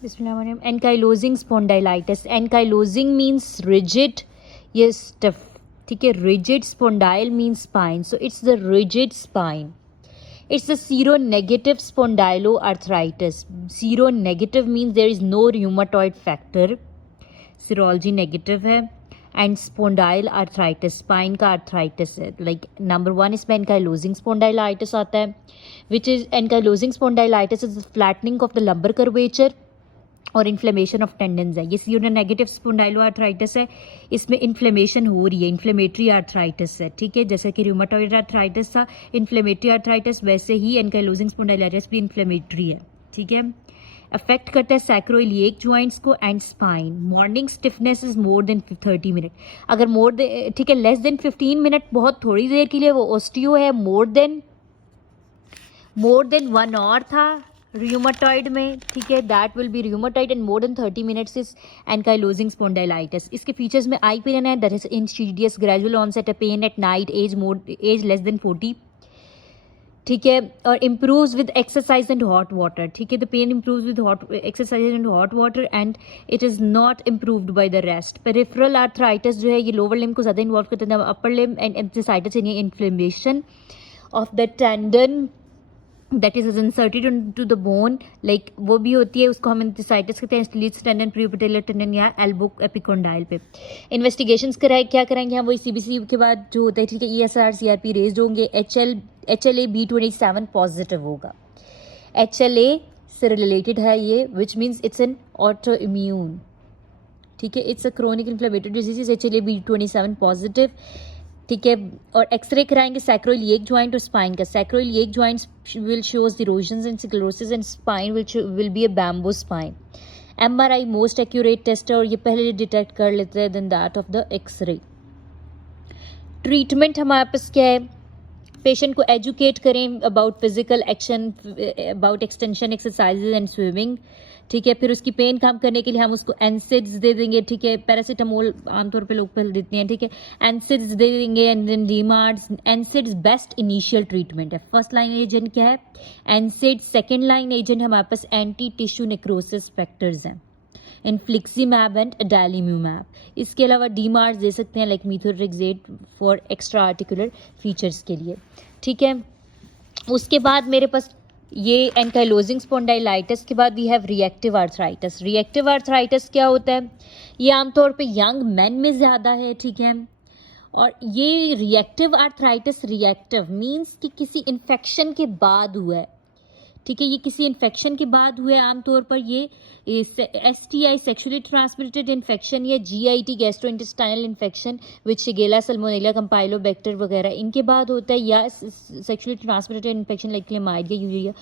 Bismillahirrahmanirrahim. Ankylosing spondylitis. Ankylosing means rigid, yes, stiff. ठीक है, rigid spondyle means spine, so it's the rigid spine. It's the seronegative spondyloarthritis. Seronegative means there is no rheumatoid factor. Serology negative है. And spondyle arthritis, spine का arthritis है. Like number 1 इसमें ankylosing spondylitis आता है, which is ankylosing spondylitis is the flattening of the lumbar curvature और inflammation of tendons है. ये seronegative स्पोंडाइलो arthritis है, इसमें इन्फ्लेमेशन हो रही है, इन्फ्लेमेटरी आर्थराइटिस है. ठीक है, जैसे कि रूमेटॉइड आर्थराइटिस था इन्फ्लेमेटरी आर्थराइटिस, वैसे ही एनकाइलोजिंग स्पोंडाइलाइटिस भी इन्फ्लेमेटरी है. ठीक है, अफेक्ट करता है सैक्रोइलिएक जॉइंट्स को and spine. Morning stiffness is more than 30 minute. अगर ठीक है, लेस देन 15 मिनट बहुत थोड़ी देर के लिए वो ऑस्टियो है. मोर देन 1 आवर था रूमेटॉइड में. ठीक है, that will be rheumatoid and more than 30 minutes is ankylosing spondylitis. इसके फीचर्स में आई पेन है, that is insidious gradual onset pain at night, age less than 40. ठीक है, और improves with exercise and hot water. ठीक है, the pain improves with hot exercise and hot water and it is not improved by the rest. Peripheral arthritis जो है ये lower limb को ज़्यादा इन्वॉल्व करते हैं, upper limb and enthesitis in inflammation of the tendon that is inserted into the bone. Like वो भी होती है, उसको हम एंथीसाइटिस कहते हैं. स्लीट्स टेंडन, प्रीपेटेलर टेंडन या एल्बो एपिकोंडाइल पे. इन्वेस्टिगेशंस क्या कराएंगे हम, वही सीबीसी के बाद जो होता है. ठीक है, ESR CRP रेज्ड होंगे. HLA B27 पॉजिटिव होगा. HLA से रिलेटेड है ये, which means it's an auto immune. ठीक है, it's a chronic inflammatory disease. HLA B27 positive. ठीक है, और एक्सरे कराएंगे सैक्रोइलिएक जॉइंट और स्पाइन का. Sacroiliac joints will shows erosions and sclerosis and spine will be a bamboo spine. MRI most accurate test है और ये पहले डिटेक्ट कर लेते हैं then that of the x-ray. Treatment हमारे पास क्या है, पेशेंट को एजुकेट करें about physical action, about extension exercises and swimming. ठीक है, फिर उसकी पेन कम करने के लिए हम उसको एनसिड्स दे देंगे. ठीक है, पैरासीटामोल आमतौर पे लोग पहले देते हैं. ठीक है, एनसिड्स दे देंगे and then DMARDs. NSAIDs best initial treatment है. फर्स्ट लाइन एजेंट क्या है, एनसिड. सेकेंड लाइन एजेंट हमारे पास एंटी टिश्यू नेक्रोसिस फैक्टर्स हैं, इन्फ्लिक्सीमैब एंड अडालीम्यूमैब. इसके अलावा डीमार्ड्स दे सकते हैं like methotrexate for extra articular features के लिए. ठीक है, उसके बाद मेरे पास ये एनकाइलोजिंग स्पोंडाइलाइटिस के बाद we have reactive arthritis. Reactive arthritis क्या होता है, ये आमतौर पे यंग मैन में ज़्यादा है. ठीक है, और ये रिएक्टिव आर्थराइटिस, रिएक्टिव मीन्स कि किसी इन्फेक्शन के बाद हुआ है. ठीक है, ये किसी इन्फेक्शन के बाद हुए. आमतौर पर ये STI सेक्सुअली ट्रांसमिटेड इन्फेक्शन या GIT gastrointestinal infection which Shigella, Salmonella, Campylobacter वगैरह इनके बाद होता है, या sexually transmitted infection like chlamydia, urea,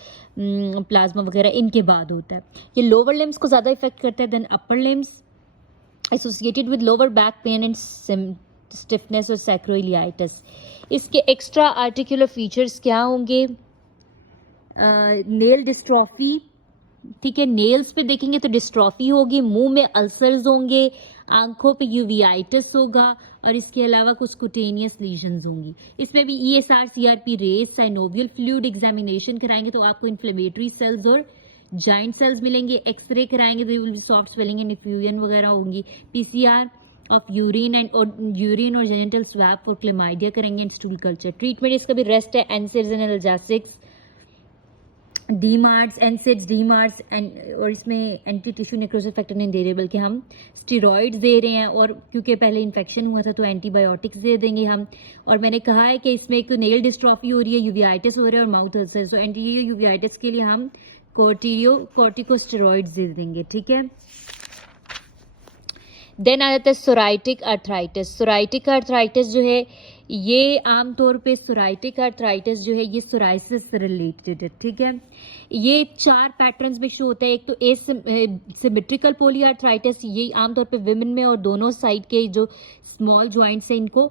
plasma वगैरह इनके बाद होता है. ये लोअर लिम्स को ज़्यादा इफेक्ट करता है then upper limbs, associated with lower back pain and stiffness और सैक्रोइलियाइटिस. इसके एक्स्ट्रा आर्टिकुलर फीचर्स क्या होंगे, नेल डिस्ट्रॉफी. ठीक है, नेल्स पे देखेंगे तो डिस्ट्रॉफी होगी, मुंह में अल्सर्स होंगे, आंखों पे यूवियाइटिस होगा और इसके अलावा कुछ कुटेनियस लीजन्स होंगी. इसमें भी ESR CRP रेस, साइनोवियल फ्लूइड एग्जामिनेशन कराएंगे तो आपको इन्फ्लेमेटरी सेल्स और जाइंट सेल्स मिलेंगे. एक्सरे कराएंगे तो सॉफ्ट स्वेलिंग एंड इफ्यूजन वगैरह होंगी. PCR ऑफ यूरिन और जेनिटल स्वैब फॉर क्लेमाइडिया करेंगे एंड स्टूल कल्चर. ट्रीटमेंट इसका भी रेस्ट है, एनसिड्स एंड एनाल्जेसिक्स, डीमार्ड्स, एनसिड्स, डीमार्ड्स और इसमें एंटी टिश्यू नेक्रोसिस फैक्टर नहीं दे रहे बल्कि हम स्टेरॉइड्स दे रहे हैं. और क्योंकि पहले इन्फेक्शन हुआ था तो एंटीबायोटिक्स दे देंगे हम. और मैंने कहा है कि इसमें एक तो नेल डिस्ट्रॉफी हो रही है, यूवियाइटिस हो रहा है और mouth ulcer. So anti uveitis के लिए हम कॉर्टिकोस्टेरॉइड्स दे देंगे. ठीक है, देन आ जाता है सोराइटिक आर्थराइटिस. सोराइटिक आर्थराइटिस जो है ये आमतौर पे सोराइटिक आर्थराइटिस जो है ये सोराइसिस से रिलेटेड है. ठीक है, ये 4 पैटर्न्स में शो होता है. एक तो सिमेट्रिकल पोलीआर्थराइटिस, ये आमतौर पे विमेन में और दोनों साइड के जो स्मॉल जॉइंट्स हैं इनको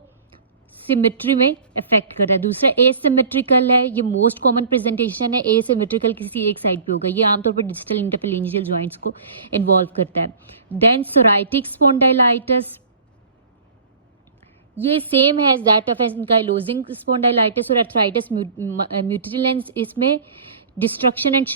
सिमेट्री में इफेक्ट कर रहा है. दूसरा एसिमेट्रिकल है, ये मोस्ट कॉमन प्रेजेंटेशन है. एसिमेट्रिकल किसी एक साइड पे होगा, ये आमतौर पर डिस्टल इंटरफेरेंशियल जॉइंट्स को इन्वॉल्व करता है. देन सोराइटिक स्पॉन्डाइलाइटिस, ये सेम है as that of ankylosing spondylitis और आर्थराइटिस म्यूटिलेंस. इसमें डिस्ट्रक्शन एंड